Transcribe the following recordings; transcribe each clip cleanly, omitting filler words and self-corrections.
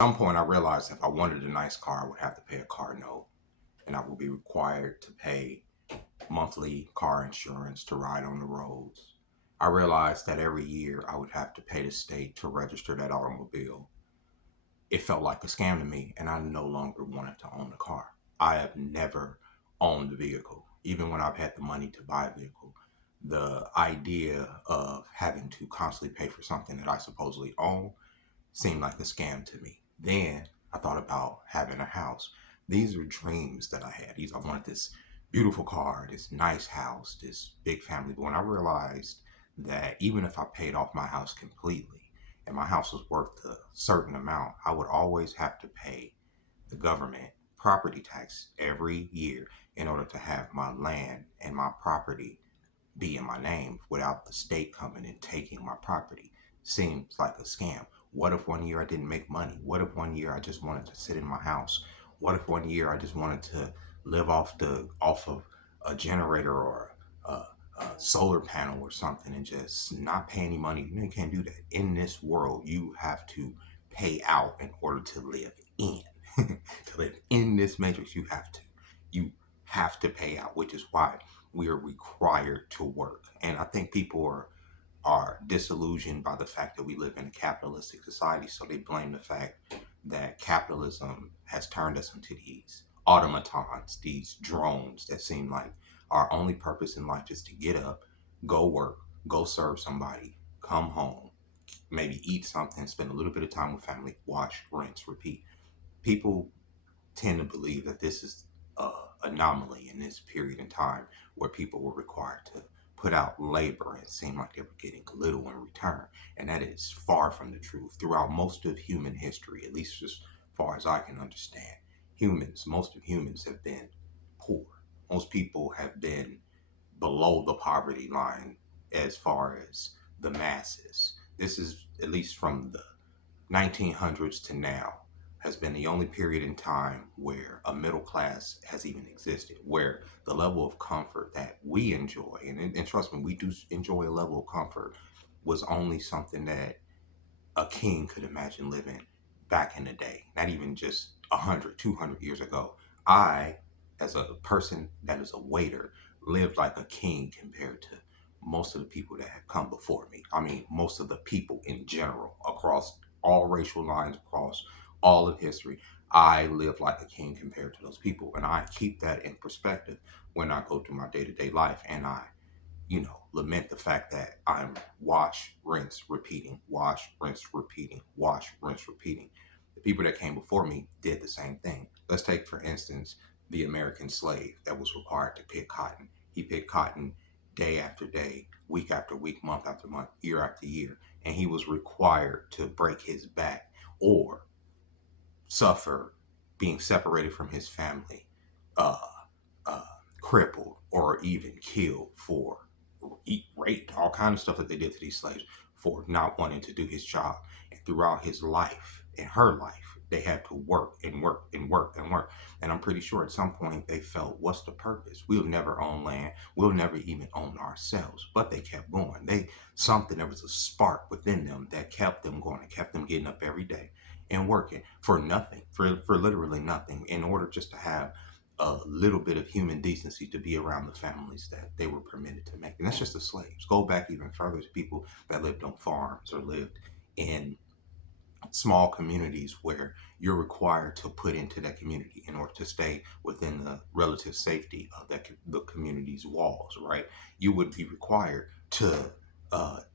At some point, I realized if I wanted a nice car, I would have to pay a car note, and I would be required to pay monthly car insurance to ride on the roads. I realized that every year I would have to pay the state to register that automobile. It felt like a scam to me, and I no longer wanted to own a car. I have never owned a vehicle, even when I've had the money to buy a vehicle. The idea of having to constantly pay for something that I supposedly own seemed like a scam to me. Then I thought about having a house. These are dreams that I had. I wanted this beautiful car, this nice house, this big family. But when I realized that even if I paid off my house completely and my house was worth a certain amount, I would always have to pay the government property tax every year in order to have my land and my property be in my name without the state coming and taking my property. Seems like a scam. What if one year I didn't make money? What if one year I just wanted to sit in my house? What if one year I just wanted to live off of a generator or a solar panel or something and just not pay any money? You can't do that. In this world, you have to pay out in order to live in. To live in this matrix, You have to pay out, which is why we are required to work. And I think people are disillusioned by the fact that we live in a capitalistic society. So they blame the fact that capitalism has turned us into these automatons, these drones that seem like our only purpose in life is to get up, go work, go serve somebody, come home, maybe eat something, spend a little bit of time with family, wash, rinse, repeat. People tend to believe that this is a anomaly in this period in time where people were required to put out labor and seem like they were getting little in return. And that is far from the truth. Throughout most of human history, at least as far as I can understand, most of humans have been poor. Most people have been below the poverty line as far as the masses. This is at least from the 1900s to now has been the only period in time where a middle class has even existed, where the level of comfort that we enjoy, and trust me, we do enjoy a level of comfort, was only something that a king could imagine living back in the day, not even just 100, 200 years ago. I, as a person that is a waiter, lived like a king compared to most of the people that have come before me. I mean, most of the people in general, across all racial lines, across all of history. I live like a king compared to those people. And I keep that in perspective when I go through my day to day life and I lament the fact that I'm wash, rinse, repeating, wash, rinse, repeating, wash, rinse, repeating. The people that came before me did the same thing. Let's take, for instance, the American slave that was required to pick cotton. He picked cotton day after day, week after week, month after month, year after year, and he was required to break his back or suffer being separated from his family, uh, uh, crippled, or even killed for raped, all kind of stuff that they did to these slaves for not wanting to do his job. And throughout his life and her life, they had to work and work and work and work. And I'm pretty sure at some point they felt, what's the purpose? We'll never own land. We'll never even own ourselves. But they kept going. There was a spark within them that kept them going and kept them getting up every day and working for nothing, for literally nothing, in order just to have a little bit of human decency to be around the families that they were permitted to make. And that's just the slaves. Go back even further to people that lived on farms or lived in small communities where you're required to put into that community in order to stay within the relative safety of the community's walls, right? You would be required to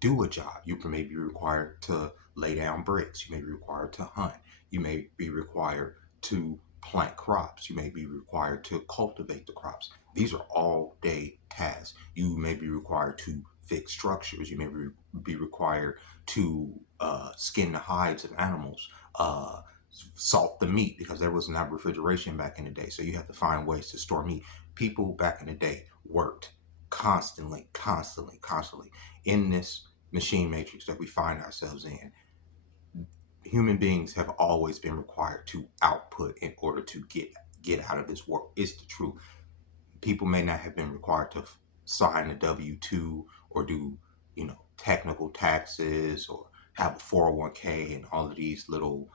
do a job. You may be required to lay down bricks. You may be required to hunt. You may be required to plant crops. You may be required to cultivate the crops. These are all day tasks. You may be required to fix structures. You may be required to skin the hides of animals, salt the meat because there was not refrigeration back in the day. So you have to find ways to store meat. People back in the day worked constantly, constantly, constantly in this machine matrix that we find ourselves in. Human beings have always been required to output in order to get out of this world. It's the truth. People may not have been required to sign a W-2 or do, technical taxes or have a 401k and all of these little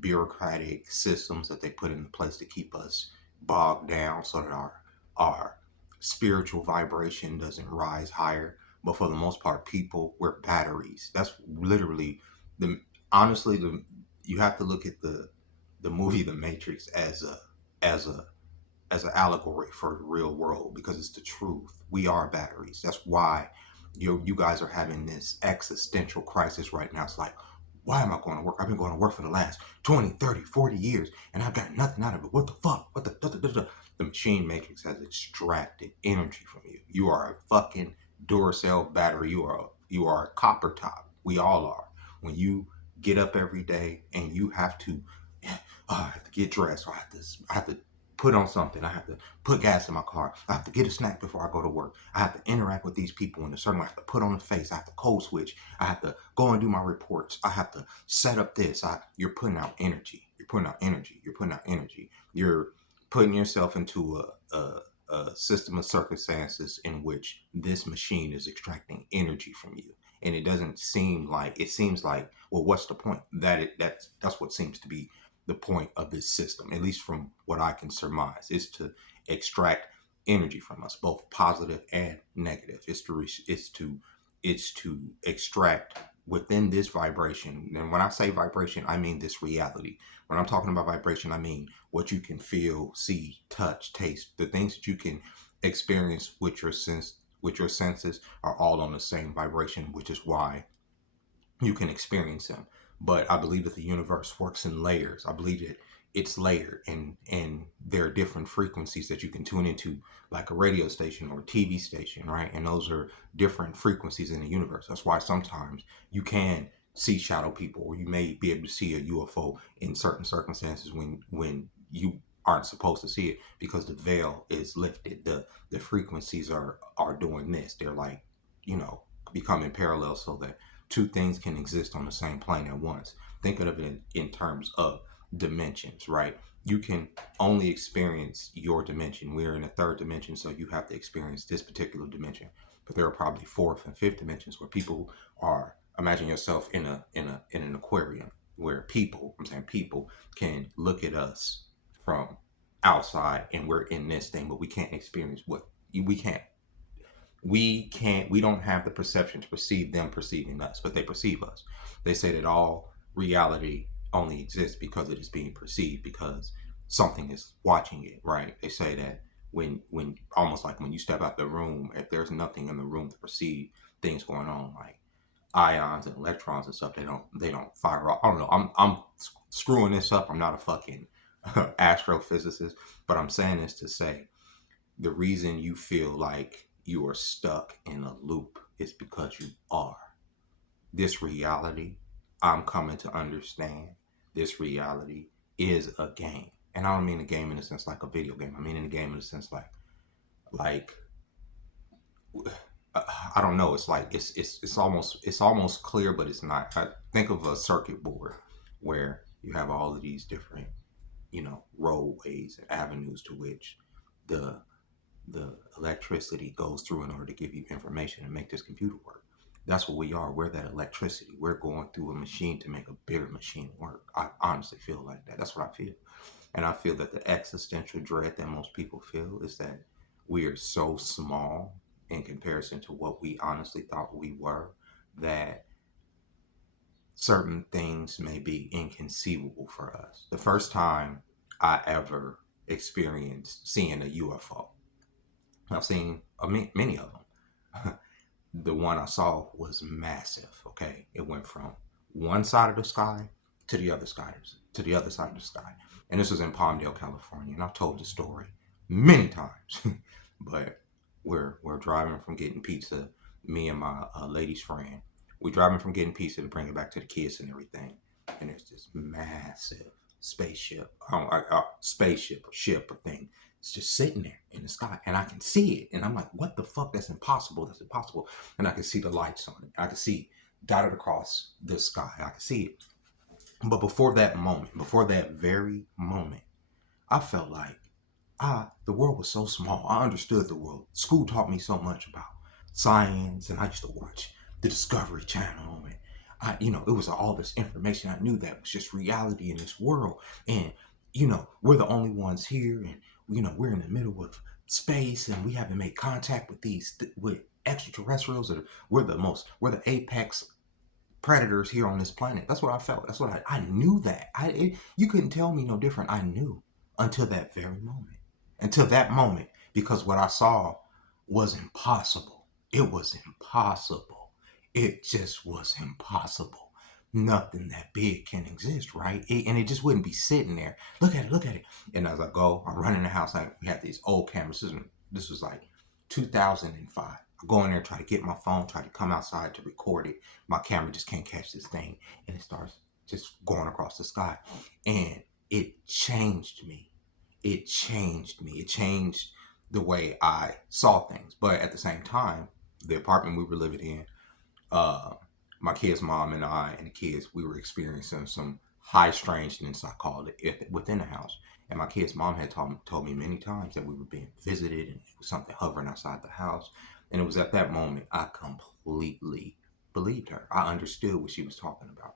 bureaucratic systems that they put into place to keep us bogged down so that our spiritual vibration doesn't rise higher. But for the most part, people, we're batteries. That's literally the honestly the you have to look at the movie The Matrix as a as an allegory for the real world because it's the truth. We are batteries. That's why you guys are having this existential crisis right now. It's like, why am I going to work? I've been going to work for the last 20, 30, 40 years and I've got nothing out of it. What the fuck? What the da, da, da, da. The machine matrix has extracted energy from you. You are a fucking Duracell battery. You are a copper top. We all are. When you get up every day and you have to I have to get dressed, or I have to put on something. I have to put gas in my car. I have to get a snack before I go to work. I have to interact with these people in a certain way. I have to put on a face. I have to code switch. I have to go and do my reports. I have to set up this. You're putting out energy. You're putting out energy. You're putting out energy. You're putting yourself into a system of circumstances in which this machine is extracting energy from you. And it doesn't seem like, it seems like, well, what's the point? That's what seems to be the point of this system, at least from what I can surmise, is to extract energy from us, both positive and negative. It's to extract within this vibration. And when I say vibration, I mean this reality. When I'm talking about vibration, I mean what you can feel, see, touch, taste, the things that you can experience with your senses are all on the same vibration, which is why you can experience them. But I believe that the universe works in layers. I believe that it's layered, and there are different frequencies that you can tune into, like a radio station or a TV station, right? And those are different frequencies in the universe. That's why sometimes you can see shadow people, or you may be able to see a UFO in certain circumstances when you aren't supposed to see it, because the veil is lifted. The frequencies are doing this. They're like, becoming parallel so that two things can exist on the same plane at once. Think of it in terms of dimensions, right? You can only experience your dimension. We're in a third dimension, so you have to experience this particular dimension. But there are probably fourth and fifth dimensions where people are. Imagine yourself in an aquarium where people can look at us from outside, and we're in this thing, but we can't experience what we can't we don't have the perception to perceive them perceiving us, but they perceive us. They say that all reality only exists because it is being perceived, because something is watching it, right? They say that when almost like when you step out the room, if there's nothing in the room to perceive things going on, like ions and electrons and stuff, they don't fire off. I don't know. I'm screwing this up. I'm not a fucking astrophysicist, but I'm saying this to say the reason you feel like you are stuck in a loop is because you are. This reality, I'm coming to understand, this reality is a game. And I don't mean a game in the sense like a video game. I mean in a game in the sense like I don't know. It's like it's almost clear, but it's not. I think of a circuit board where you have all of these different, roadways and avenues to which the the electricity goes through in order to give you information and make this computer work. That's what we are. We're that electricity. We're going through a machine to make a bigger machine work. I honestly feel like that. That's what I feel. And I feel that the existential dread that most people feel is that we are so small in comparison to what we honestly thought we were, that certain things may be inconceivable for us. The first time I ever experienced seeing a UFO, I've seen many of them. The one I saw was massive. Okay, it went from one side of the sky to the other side to the other side of the sky, and this was in Palmdale, California. And I've told the story many times, but we're driving from getting pizza. Me and my lady's friend. We're driving from getting pizza to bring it back to the kids and everything. And there's this massive spaceship, spaceship or ship or thing. It's just sitting there in the sky, and I can see it. And I'm like, what the fuck? That's impossible. That's impossible. And I can see the lights on it. I can see dotted across the sky. I can see it. But before that moment, before that very moment, I felt like the world was so small. I understood the world. School taught me so much about science, and I used to watch the Discovery Channel, and it was all this information I knew that was just reality in this world. And, we're the only ones here. And, we're in the middle of space and we haven't made contact with with extraterrestrials. We're the apex predators here on this planet. That's what I felt. That's what I knew that. You couldn't tell me no different. I knew until that very moment. Until that moment, because what I saw was impossible. It was impossible. It just was impossible. Nothing that big can exist, right? And it just wouldn't be sitting there. Look at it, look at it. And as I go, I'm running the house. We had these old cameras. This was like 2005. I go in there, try to get my phone, try to come outside to record it. My camera just can't catch this thing. And it starts just going across the sky. And it changed me. It changed me. It changed the way I saw things. But at the same time, the apartment we were living in, uh, my kid's mom and I and the kids, we were experiencing some high strangeness, I called it, within the house. And my kid's mom had told me many times that we were being visited and it was something hovering outside the house. And it was at that moment I completely believed her. I understood what she was talking about.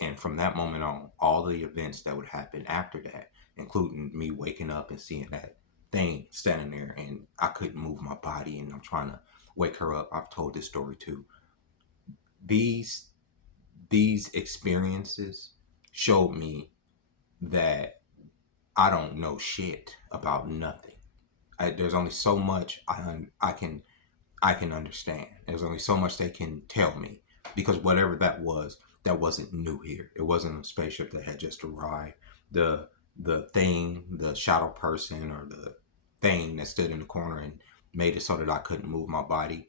And from that moment on, all the events that would happen after that, including me waking up and seeing that thing standing there and I couldn't move my body and I'm trying to wake her up. I've told this story too. These these experiences showed me that I don't know shit about nothing. There's only so much I can understand. There's only so much they can tell me because whatever that wasn't new here. It wasn't a spaceship that had just arrived. The the shadow person or the thing that stood in the corner and made it so that I couldn't move my body,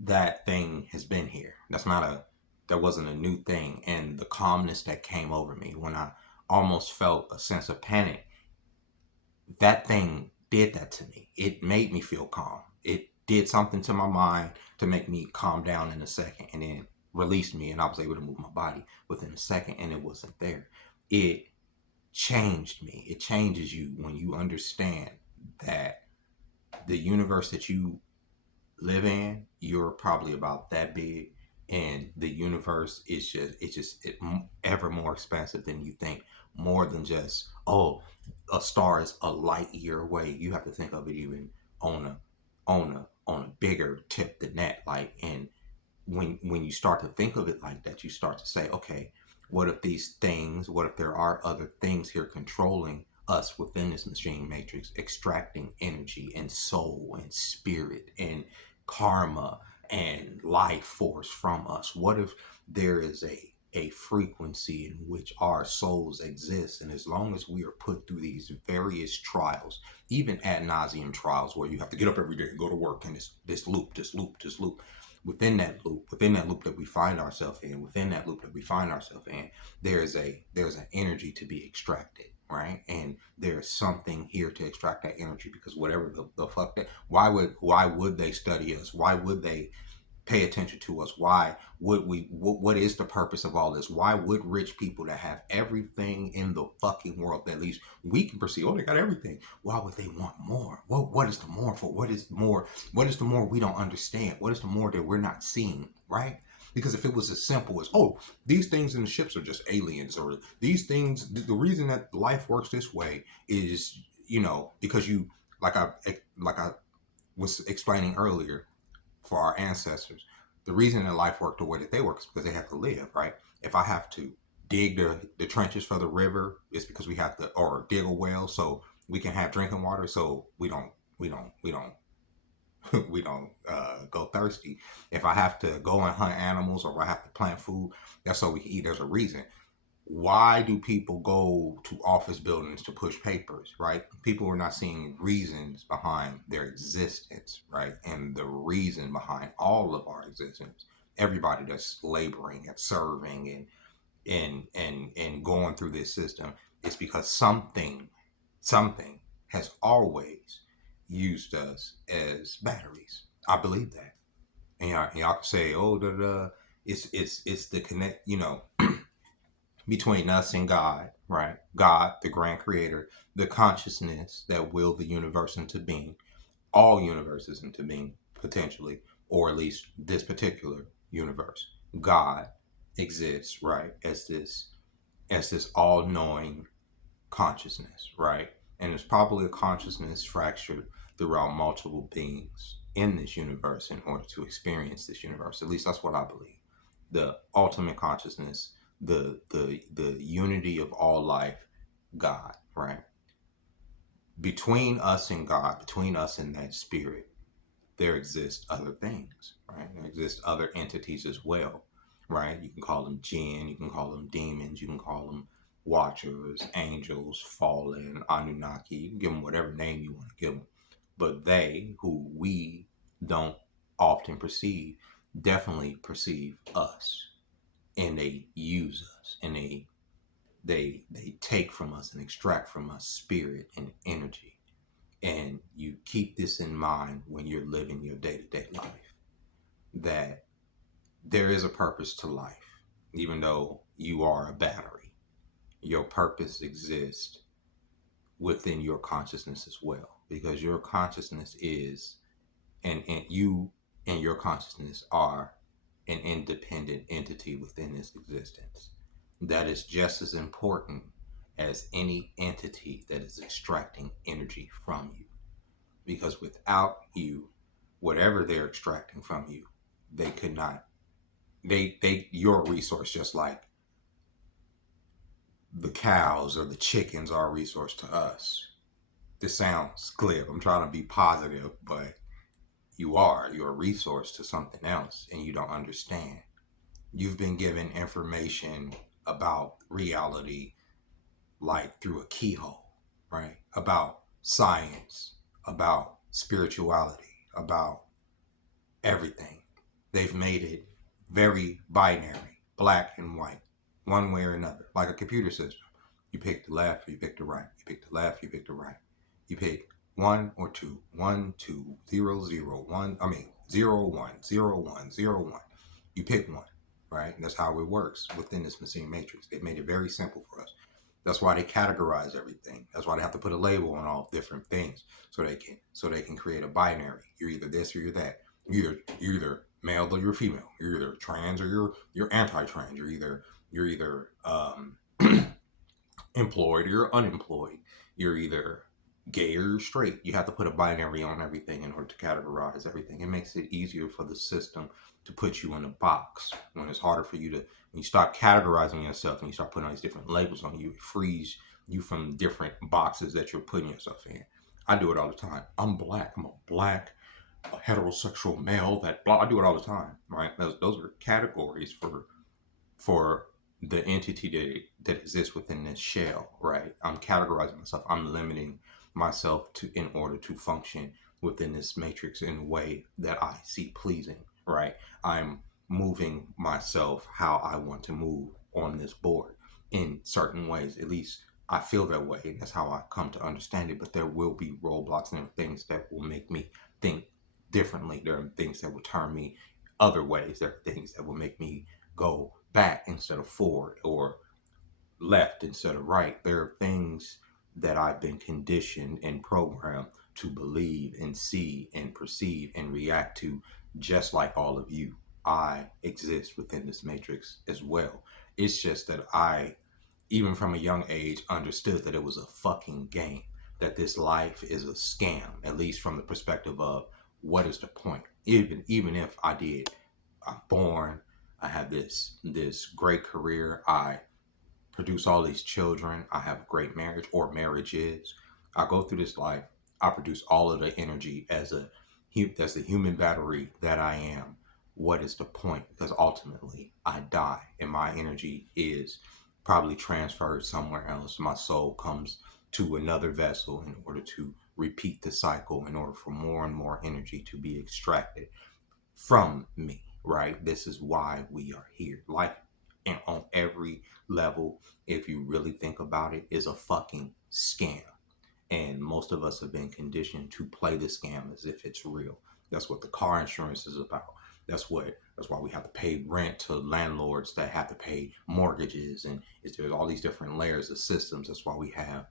that thing has been here. That wasn't a new thing. And the calmness that came over me when I almost felt a sense of panic, that thing did that to me. It made me feel calm. It did something to my mind to make me calm down in a second and then released me and I was able to move my body within a second and it wasn't there. It changed me. It changes you when you understand that the universe that you live in, you're probably about that big, and the universe is ever more expansive than you think. More than just, oh, a star is a light year away. You have to think of it even on a bigger tip than that. Like, and when you start to think of it like that, you start to say, okay, what if there are other things here controlling us within this machine matrix, extracting energy and soul and spirit and karma and life force from us? What if there is a frequency in which our souls exist, and as long as we are put through these various trials, even ad nauseum trials where you have to get up every day and go to work and this loop, within that loop that we find ourselves in, there's an energy to be extracted, right? And there's something here to extract that energy because whatever the fuck that, why would they study us? Why would they pay attention to us? Why would we? What is the purpose of all this? Why would rich people that have everything in the fucking world, that at least we can perceive, oh, they got everything, why would they want more? What is the more for? What is the more we don't understand? What is the more that we're not seeing, right? Because if it was as simple as, oh, these things in the ships are just aliens, or these things, the reason that life works this way is, because you, like I was explaining earlier, for our ancestors, the reason that life worked the way that they work is because they have to live, right? If I have to dig the trenches for the river, it's because we have to, or dig a well so we can have drinking water, so we don't we don't go thirsty. If I have to go and hunt animals or I have to plant food, that's so we can eat. There's a reason. Why do people go to office buildings to push papers, right? People are not seeing reasons behind their existence, right? And the reason behind all of our existence, everybody that's laboring and serving and going through this system, is because something has always used us as batteries. I believe that. And y'all can say, oh, it's the connect, between us and God, right? God, the grand creator, the consciousness that willed the universe into being, all universes into being, potentially, or at least this particular universe. God exists, right, as this all-knowing consciousness, right? And it's probably a consciousness fractured throughout multiple beings in this universe in order to experience this universe. At least that's what I believe. The ultimate consciousness, the unity of all life, God, right? Between us and God, between us and that spirit, there exist other things, right? There exist other entities as well, right? You can call them jinn, you can call them demons, you can call them watchers, angels, fallen, Anunnaki. You can give them whatever name you want to give them. But they, who we don't often perceive, definitely perceive us, and they use us, and they take from us and extract from us spirit and energy. And you keep this in mind when you're living your day-to-day life, that there is a purpose to life. Even though you are a battery, your purpose exists within your consciousness as well, because your consciousness is, and you and your consciousness are an independent entity within this existence that is just as important as any entity that is extracting energy from you. Because without you, whatever they're extracting from you, they could not, you're a resource, just like the cows or the chickens are a resource to us. This sounds glib, I'm trying to be positive, but you're a resource to something else, and you don't understand. You've been given information about reality like through a keyhole, right? About science, about spirituality, about everything. They've made it very binary, black and white, one way or another, like a computer system. You pick the left, you pick the right. You pick the left, you pick the right. You pick one or two, one, two, zero, zero, one. I mean, zero, one, zero, one, zero, one. You pick one, right? And that's how it works within this machine matrix. They've made it very simple for us. That's why they categorize everything. That's why they have to put a label on all different things so they can create a binary. You're either this or you're that. You're either male or you're female. You're either trans or you're anti-trans. You're either employed or you're unemployed. You're either gay or you're straight. You have to put a binary on everything in order to categorize everything. It makes it easier for the system to put you in a box. When it's harder for you to, when you start categorizing yourself and you start putting all these different labels on you, it frees you from different boxes that you're putting yourself in. I do it all the time. I'm black. I'm a black, a heterosexual male. That blah. I do it all the time. Right? Those are categories for the entity that exists within this shell, right? I'm categorizing myself. I'm limiting myself to in order to function within this matrix in a way that I see pleasing, right? I'm moving myself how I want to move on this board in certain ways. At least I feel that way, and that's how I come to understand it. But there will be roadblocks and things that will make me think differently. There are things that will turn me other ways. There are things that will make me go back instead of forward, or left instead of right. There are things that I've been conditioned and programmed to believe and see and perceive and react to, just like all of you. I exist within this matrix as well. It's just that I, even from a young age, understood that it was a fucking game, that this life is a scam, at least from the perspective of what is the point. Even if I'm born, I have this great career, I produce all these children, I have a great marriage or marriages. I go through this life, I produce all of the energy as the human battery that I am. What is the point? Because ultimately I die and my energy is probably transferred somewhere else. My soul comes to another vessel in order to repeat the cycle, in order for more and more energy to be extracted from me, right? This is why we are here. Life, and on every level, if you really think about it, is a fucking scam. And most of us have been conditioned to play the scam as if it's real. That's what the car insurance is about. That's why we have to pay rent to landlords that have to pay mortgages, and there's all these different layers of systems. That's why we have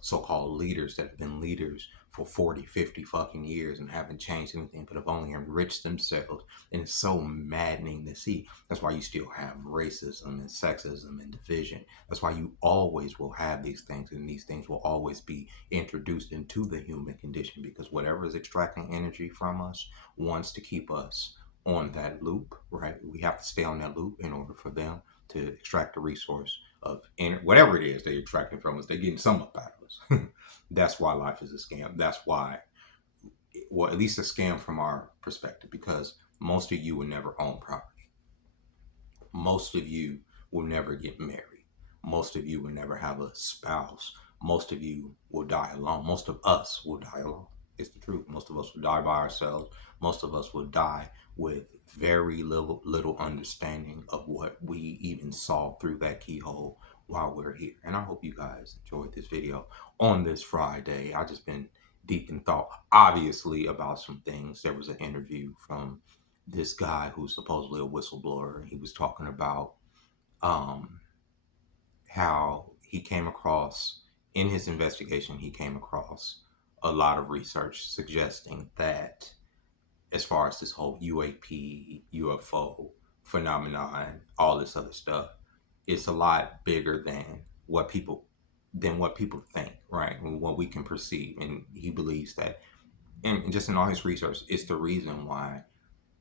so-called leaders that have been leaders for 40, 50 fucking years and haven't changed anything but have only enriched themselves. And it's so maddening to see. That's why you still have racism and sexism and division. That's why you always will have these things, and these things will always be introduced into the human condition, because whatever is extracting energy from us wants to keep us on that loop, right? We have to stay on that loop in order for them to extract the resource of whatever it is they're extracting from us. They're getting some up out of us. That's why life is a scam. That's why, well, at least a scam from our perspective, because most of you will never own property. Most of you will never get married. Most of you will never have a spouse. Most of you will die alone. Most of us will die alone. It's the truth. Most of us will die by ourselves. Most of us will die with very little understanding of what we even saw through that keyhole while we're here. And I hope you guys enjoyed this video on this Friday. I just been deep in thought, obviously, about some things. There was an interview from this guy who's supposedly a whistleblower, and he was talking about um, how he came across, in his investigation, he came across a lot of research suggesting that, as far as this whole UAP, UFO phenomenon, all this other stuff, it's a lot bigger than what people think, right? And what we can perceive. And he believes that, and just in all his research, it's the reason why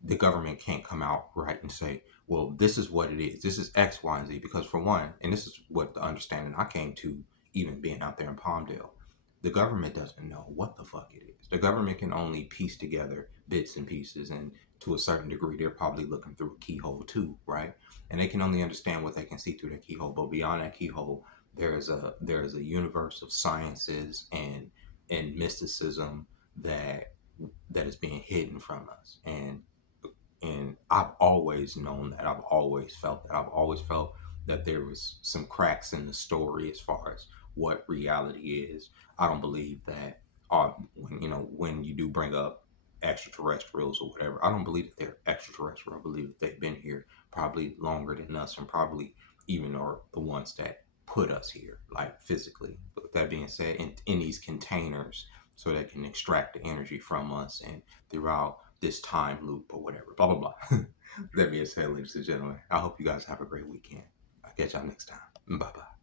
the government can't come out right and say, well, this is what it is. This is X, Y, and Z. Because for one, and this is what the understanding I came to even being out there in Palmdale, the government doesn't know what the fuck it is. The government can only piece together bits and pieces, and to a certain degree, they're probably looking through a keyhole too, right? And they can only understand what they can see through that keyhole. But beyond that keyhole, there is a universe of sciences and mysticism that is being hidden from us. And I've always known that. I've always felt that. I've always felt that there was some cracks in the story as far as what reality is. I don't believe that, when you do bring up extraterrestrials or whatever, I don't believe that they're extraterrestrial. I believe that they've been here probably longer than us, and probably even are the ones that put us here, like physically. But with that being said, in these containers, so they can extract the energy from us and throughout this time loop or whatever, blah, blah, blah. That being said, ladies and gentlemen, I hope you guys have a great weekend. I'll catch y'all next time. Bye bye.